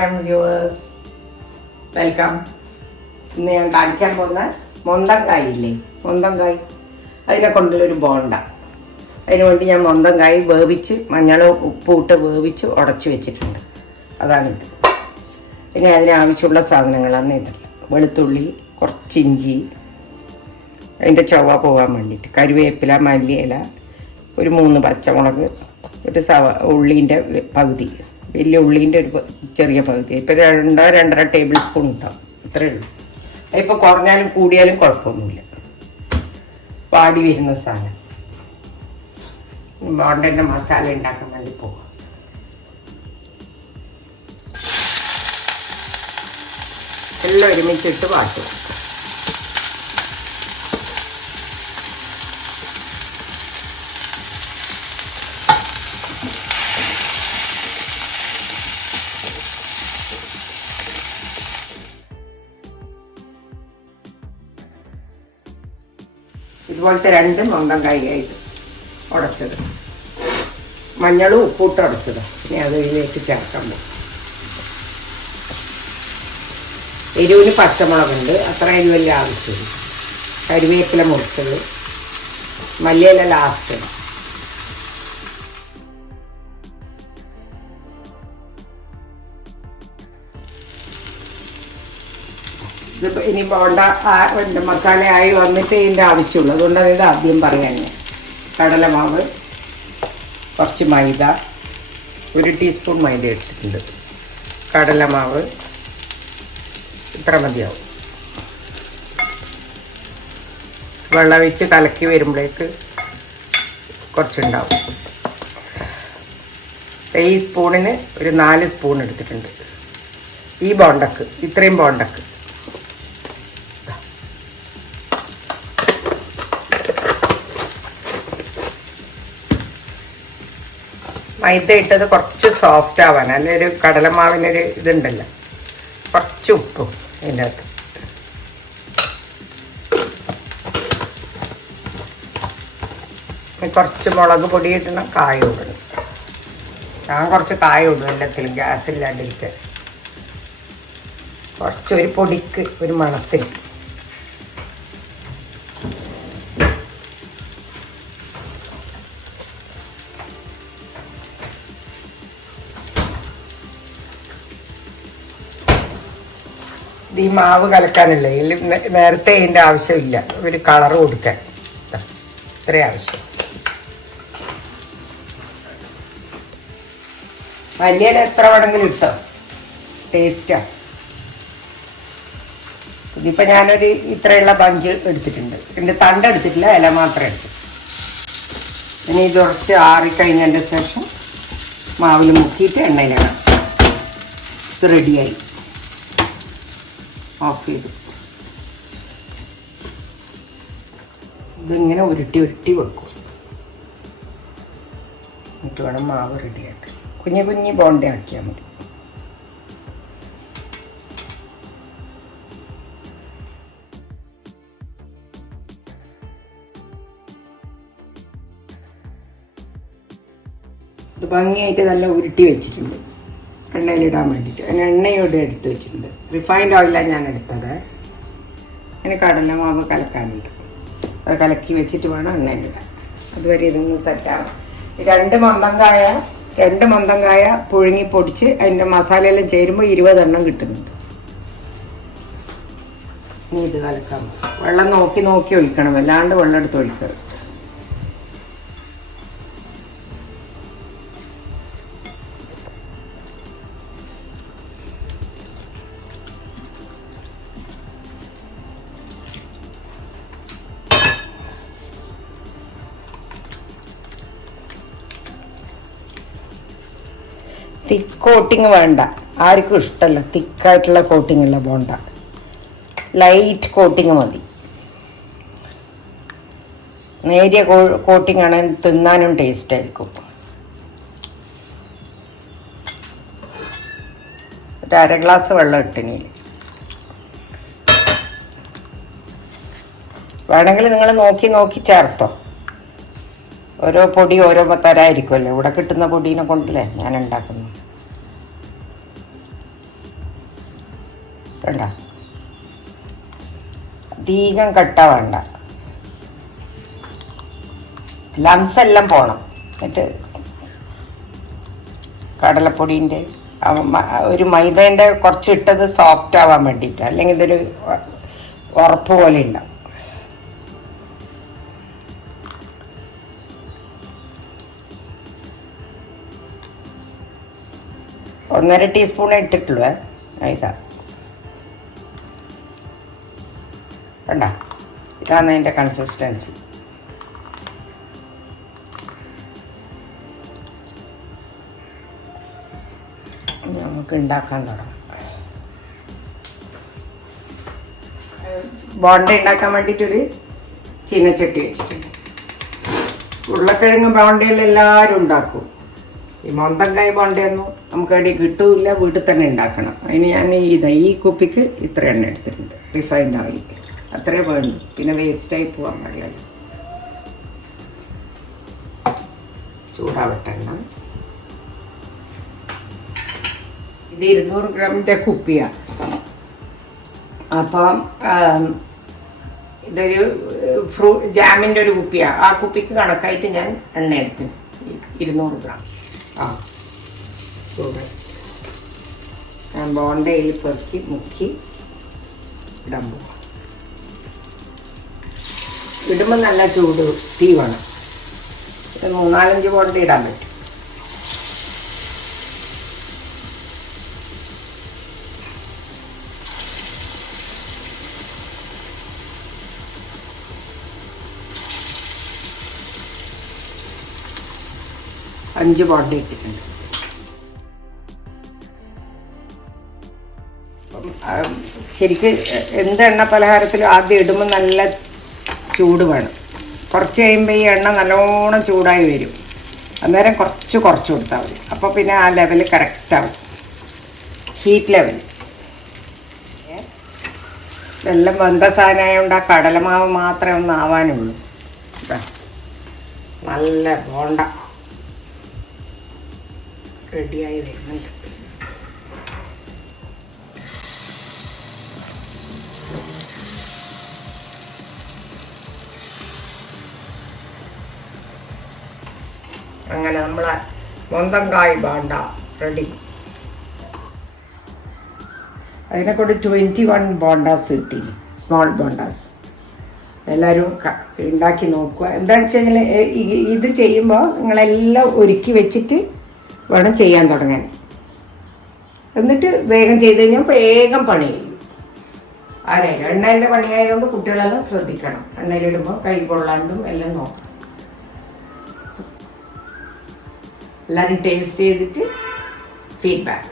Viewers welcome. ഇന്ന് ഞാൻ കാണിക്കാൻ പോകുന്ന മൊന്തങ്കായ് ഇല്ലേ, മൊന്തങ്കായ്, അതിനെ കൊണ്ടുള്ളൊരു ബോണ്ട. അതിനുവേണ്ടി ഞാൻ മൊന്തങ്കായ് വേവിച്ച് മഞ്ഞളും ഉപ്പും ഇട്ട് വേവിച്ച് ഉടച്ചു വെച്ചിട്ടുണ്ട്. അതാണിത്. പിന്നെ അതിനാവശ്യമുള്ള സാധനങ്ങളാണ് ഇതല്ല: വെളുത്തുള്ളി, കുറച്ച് ഇഞ്ചി, അതിൻ്റെ ചൊവ്വ പോകാൻ വേണ്ടിയിട്ട് കറിവേപ്പില, മല്ലിയില, ഒരു 3 പച്ചമുളക്, ഒരു ഉള്ളീൻ്റെ പകുതി, വലിയ ഉള്ളീൻ്റെ ഒരു ചെറിയ പകുതി. ഇപ്പോൾ 2-2.5 ടേബിൾ സ്പൂൺ ഉണ്ടാവും. ഇത്രയേ ഉള്ളൂ. അതിപ്പോൾ കുറഞ്ഞാലും കൂടിയാലും കുഴപ്പമൊന്നുമില്ല. വാടി വരുന്ന സാധനം. ബോണ്ടൻ്റെ മസാല ഉണ്ടാക്കാൻ വേണ്ടി പോകാം. എല്ലാം ഒരുമിച്ചിട്ട് വാട്ടും. ഇതുപോലത്തെ 2 മൊന്തങ്കായായിട്ട് ഉടച്ചത്, മഞ്ഞളും ഉപ്പൂട്ട് ഉടച്ചത്. ഇനി അത് ഇതിലേക്ക് ചേർക്കാൻ പോകും. എരിവിന് പച്ചമുളകുണ്ട്, അത്ര എരിവല്ല ആവശ്യമില്ല. കറിവേപ്പില മുറിച്ചത്, മല്ലിയില ലാസ്റ്റ്. ഇതിപ്പോൾ ഇനി ബോണ്ട മസാല ആയി വന്നിട്ട് ഇതിൻ്റെ ആവശ്യമുള്ളൂ. അതുകൊണ്ടാണ് ഇത് ആദ്യം പറയാൻ. കടലമാവ്, കുറച്ച് മൈദ, 1 ടീസ്പൂൺ മൈദ എടുത്തിട്ടുണ്ട്. കടലമാവ് ഇത്ര മതിയാവും. വെള്ളം ഒഴിച്ച് കലക്കി വരുമ്പോഴേക്ക് കുറച്ചുണ്ടാവും. ഈ സ്പൂണിന് ഒരു 4 സ്പൂൺ എടുത്തിട്ടുണ്ട്. ഈ ബോണ്ടക്ക്, ഇത്രയും ബോണ്ടക്ക്. മൈദ ഇട്ടത് കുറച്ച് സോഫ്റ്റ് ആവാൻ, അല്ലെ ഒരു കടലമാവിനൊരു ഇതുണ്ടല്ലോ. കുറച്ച് ഉപ്പും അതിൻ്റെ അകത്ത്. കുറച്ച് മുളക് പൊടി ഇടണം, കായ ഇടണം. ഞാൻ കുറച്ച് കായ ഇടും എല്ലാത്തിലും, ഗ്യാസില്ലാണ്ടിരിക്കാൻ. കുറച്ചൊരു പൊടിക്ക്, ഒരു മണത്തിന്. ഈ മാവ് കലക്കാനല്ലേ, ഇതിൽ നേരത്തെ ഇതിൻ്റെ ആവശ്യമില്ല. ഒരു കളറ് കൊടുക്കാൻ ഇത്രയും ആവശ്യം. മല്ലിയില എത്ര വേണമെങ്കിലും ഇട്ടോ, ടേസ്റ്റാണ്. ഇതിപ്പോൾ ഞാനൊരു ഇത്രയുള്ള ബഞ്ച് എടുത്തിട്ടുണ്ട്. ഇതിൻ്റെ തണ്ട് എടുത്തിട്ടില്ല, ഇല മാത്രം എടുത്തു. ഇനി ഇത് കുറച്ച് ആറിക്കഴിഞ്ഞതിൻ്റെ ശേഷം മാവിൽ മുക്കിയിട്ട് എണ്ണയിലിടാം. ഇത് റെഡിയായി. ഓഫ് ചെയ്തു. ഇതിങ്ങനെ ഉരുട്ടി വെക്കും. എന്നിട്ട് വേണം മാവ് റെഡിയാക്കി. കുഞ്ഞു ബോണ്ട ആക്കിയാൽ മതി. ഇത് ഭംഗിയായിട്ട് നല്ല ഉരുട്ടി വെച്ചിട്ടുണ്ട് എണ്ണയിലിടാൻ വേണ്ടിയിട്ട്. അതിന് എണ്ണയോടെ എടുത്ത് വെച്ചിട്ടുണ്ട്. റിഫൈൻഡ് ഓയിലാണ് ഞാൻ എടുത്തത്. അതിന് കടലമാവ് കലക്കാനുണ്ട്. അത് കലക്കി വെച്ചിട്ട് വേണം എണ്ണയിലിടാൻ. അതുവരെ ഇതൊന്ന് സെറ്റാണ്. 2 മൊന്തങ്കായ പുഴുങ്ങി പൊടിച്ച് അതിൻ്റെ മസാലയെല്ലാം ചേരുമ്പോൾ 20 എണ്ണം കിട്ടുന്നുണ്ട്. ഇനി ഇത് കലക്കാം. വെള്ളം നോക്കി ഒഴിക്കണം, വല്ലാണ്ട് വെള്ളം എടുത്ത് ഒഴിക്കരുത്. തിക്ക് കോട്ടിങ് വേണ്ട, ആർക്കും ഇഷ്ടമല്ല തിക്കായിട്ടുള്ള കോട്ടിങ് ഉള്ള ബോണ്ട. ലൈറ്റ് കോട്ടിങ് മതി. നേരിയ കോട്ടിങ് ആണെങ്കിൽ തിന്നാനും ടേസ്റ്റ് ആയിരിക്കും. ഒരു 1/2 ഗ്ലാസ് വെള്ളം ഇട്ടിനി. വേണമെങ്കിൽ നിങ്ങൾ നോക്കി ചേർത്തോ. ഓരോ പൊടി ഓരോ തരായിരിക്കുമല്ലോ. ഇവിടെ കിട്ടുന്ന പൊടീനെ കൊണ്ടല്ലേ ഞാൻ ഉണ്ടാക്കുന്നത്. വേണ്ട, അധികം കട്ട വേണ്ട, ലംസ് എല്ലാം പോണം. എന്നിട്ട് കടലപ്പൊടീൻ്റെ ഒരു മൈദേൻ്റെ കുറച്ച് ഇട്ടത് സോഫ്റ്റ് ആവാൻ വേണ്ടിയിട്ട്, അല്ലെങ്കിൽ ഇതൊരു ഉറപ്പ് പോലെ ഉണ്ടാവും. ഒന്നര ടീസ്പൂണേ ഇട്ടിട്ടുള്ളൂ മൈദ. വേണ്ട, ഇതാണ് അതിൻ്റെ കൺസിസ്റ്റൻസി. നമുക്ക് ഉണ്ടാക്കാൻ തുടങ്ങാം. ബോണ്ട ഉണ്ടാക്കാൻ വേണ്ടിയിട്ടൊരു ചീനച്ചട്ടി വെച്ചിട്ടുണ്ട്. ഉരുളക്കിഴങ്ങ് ബോണ്ടയിൽ എല്ലാവരും ഉണ്ടാക്കും. ഈ മൊന്തക്കായ ബോണ്ടയൊന്നും നമുക്ക് എവിടെ കിട്ടൂല, വീട്ടിൽ തന്നെ ഉണ്ടാക്കണം. അതിന് ഞാൻ ഈ കുപ്പിക്ക് ഇത്ര എണ്ണ എടുത്തിട്ടുണ്ട്, റിഫൈൻഡ് ഓയിൽ. അത്രേ വേണ്ടു, പിന്നെ വേസ്റ്റായി പോകാൻ പാടില്ലല്ലോ. ചൂടാവട്ടെ എണ്ണ. ഇത് 200 ഗ്രാമിൻ്റെ കുപ്പിയാണ്. അപ്പം ഇതൊരു ജാമിൻ്റെ ഒരു കുപ്പിയാണ്. ആ കുപ്പിക്ക് കണക്കായിട്ട് ഞാൻ എണ്ണ എടുത്തു, 200 ഗ്രാം. ചൂട് ഞാൻ ബോണ്ടയിൽ പെറുക്കി മുക്കി ഇടാൻ പോവാം. ഇടുമ്പോൾ നല്ല ചൂട് തീ വേണം. ഇത് 3-4 ബോണ്ട ഇടാൻ പറ്റും. അഞ്ച് ബോണ്ട ഇട്ടിട്ടുണ്ട്. ശരിക്ക് എന്ത് എണ്ണ പലഹാരത്തിലും ആദ്യം ഇടുമ്പോൾ നല്ല ചൂട് വേണം. കുറച്ച് കഴിയുമ്പോൾ ഈ എണ്ണ നല്ലോണം ചൂടായി വരും. അന്നേരം കുറച്ച് കൊടുത്താൽ മതി. അപ്പോൾ പിന്നെ ആ ലെവൽ കറക്റ്റാവും, ഹീറ്റ് ലെവൽ. ഇതെല്ലാം വെന്ത സാധനമായതുകൊണ്ട് ആ കടലമാവ് മാത്രമേ ഒന്ന് ആവാനുള്ളൂ. നല്ല ബോണ്ട റെഡിയായി വരുന്നുണ്ട്. അങ്ങനെ നമ്മളെ മൊന്തക്കായ് ബോണ്ട റെഡി. അതിനെക്കൊണ്ട് 21 ബോണ്ടാസ് കിട്ടി, സ്മോൾ ബോണ്ടാസ്. എല്ലാവരും ഉണ്ടാക്കി നോക്കുക. എന്താണെന്ന് വെച്ച് കഴിഞ്ഞാൽ ഇത് ചെയ്യുമ്പോൾ നിങ്ങളെല്ലാം ഒരുക്കി വെച്ചിട്ട് വേണം ചെയ്യാൻ തുടങ്ങാൻ. എന്നിട്ട് വേഗം ചെയ്ത് കഴിഞ്ഞാൽ വേഗം പണി ചെയ്യും. ആരായാലും എണ്ണേൻ്റെ പണിയായതുകൊണ്ട് കുട്ടികളെല്ലാം ശ്രദ്ധിക്കണം. എണ്ണയിലിടുമ്പോൾ കൈ കൊള്ളാണ്ടും എല്ലാം നോക്കണം. എല്ലാവരും ടേസ്റ്റ് ചെയ്തിട്ട് ഫീഡ്ബാക്ക്.